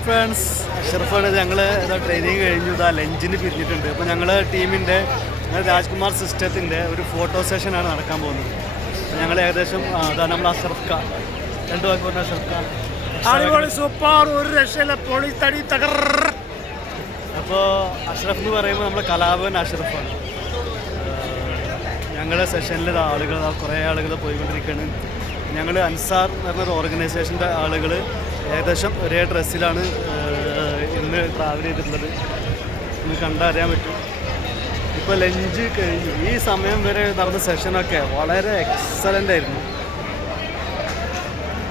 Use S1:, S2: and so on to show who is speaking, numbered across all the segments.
S1: Friends അഷറഫാണ് ഞങ്ങൾ ഇതാ training കഴിഞ്ഞു. ഇതാ ലഞ്ചിന് പിരിഞ്ഞിട്ടുണ്ട്. അപ്പോൾ ഞങ്ങൾ ടീമിന്റെ രാജ്കുമാർ സിസ്റ്റത്തിന്റെ ഒരു ഫോട്ടോ സെഷനാണ് നടക്കാൻ പോകുന്നത്. ഞങ്ങൾ ഏകദേശം അതാ നമ്മൾ അഷറഫ് ഖാൻ രണ്ടു വാക്ക് പറഞ്ഞ അഷറഫ് ഖാൻ
S2: അടിപൊളി സൂപ്പർ ഒരു രക്ഷയില്ല. പൊളി തടി തകർ.
S1: അപ്പോൾ അഷ്റഫ് എന്ന് പറയുമ്പോൾ നമ്മൾ കലാപൻ അഷ്റഫാണ്. ഞങ്ങളുടെ സെഷനിൽ ആളുകൾ കുറേ ആളുകൾ പോയിക്കൊണ്ടിരിക്കുകയാണ് ഞങ്ങൾ അൻസാർ എന്ന് പറഞ്ഞൊരു ഓർഗനൈസേഷന്റെ ആളുകൾ ഏകദേശം ഒരേ ഡ്രസ്സിലാണ് ഇന്ന് ട്രാവൽ ചെയ്തിട്ടുള്ളത്. ഇന്ന് കണ്ടറിയാൻ പറ്റും. ഇപ്പോൾ ലഞ്ച് കഴിഞ്ഞു. ഈ സമയം വരെ നടന്ന സെഷനൊക്കെ വളരെ എക്സലന്റ് ആയിരുന്നു.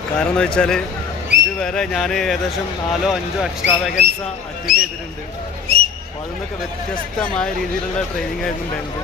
S1: കാരണം എന്ന് വെച്ചാൽ ഇതുവരെ ഞാൻ ഏകദേശം നാലോ അഞ്ചോ എക്സ്ട്രാ വേക്കൻസ അറ്റൻഡ് ചെയ്തിട്ടുണ്ട്. അപ്പോൾ അതിൽ നിന്നൊക്കെ വ്യത്യസ്തമായ രീതിയിലുള്ള ട്രെയിനിങ് ആയിരുന്നു ഉണ്ടായിരുന്നത്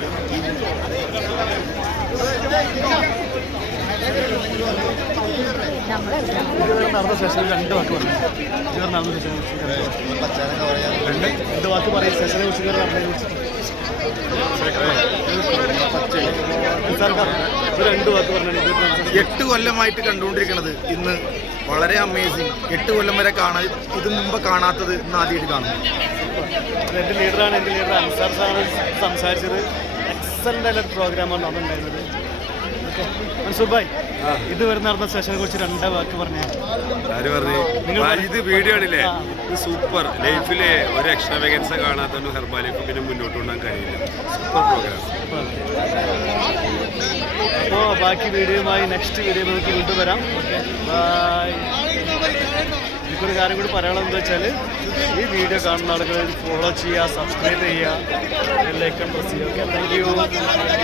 S1: നടന്ന സെഷനിൽ രണ്ട് വാക്ക് പറഞ്ഞു. ഇതുവരെ നടന്ന സെഷനെ കുറിച്ച് രണ്ട് രണ്ട്? വാക്ക് പറയും സെഷനെ കുറിച്ച് ഇതുവരെ നടന്നതിനെ കുറിച്ച്. രണ്ട് വാക്ക്
S2: എട്ട് കൊല്ലമായിട്ട് കണ്ടുകൊണ്ടിരിക്കുന്നത് ഇന്ന് വളരെ അമേസിങ് എട്ട് കൊല്ലം വരെ കാണാൻ ഇത് മുമ്പ് കാണാത്തത് ഇന്ന് ആദ്യമായിട്ട് കാണുന്നു.
S1: എന്റെ ലീഡറാണ് എന്റെ ലീഡർ അൻസാർ സാറ് സംസാരിച്ചത് എക്സലന്റ് ആയ പ്രോഗ്രാമാണ് നമ്മൾ ഓക്കെ മൻസൂർ ഭായ് ഇതുവരെ നടന്ന സെഷനെ കുറിച്ച് രണ്ട് വാക്ക് പറഞ്ഞേ.
S3: ഇത് വീഡിയോ ആണില്ലേ? ഇത് സൂപ്പർ ലൈഫിലെ ഒരു എക്സ്ട്രാ വേക്കൻസി കാണാത്തൊന്നും ഹെർബാലിക്ക് പിന്നെ മുന്നോട്ട് കൊണ്ടാൻ കഴിയില്ല. സൂപ്പർ പ്രോഗ്രാം
S1: അപ്പോൾ ബാക്കി വീഡിയോയുമായി നെക്സ്റ്റ് വീഡിയോ നമുക്ക് വീണ്ടും വരാം. ഓക്കെ ബൈ എനിക്കൊരു കാര്യം കൂടി പറയാനുള്ളത് എന്താ വെച്ചാൽ ഈ വീഡിയോ കാണുന്ന ആളുകൾ ഫോളോ ചെയ്യുക സബ്സ്ക്രൈബ് ചെയ്യുക ലൈക്ക് പ്രസ് ചെയ്യുക. Okay thank you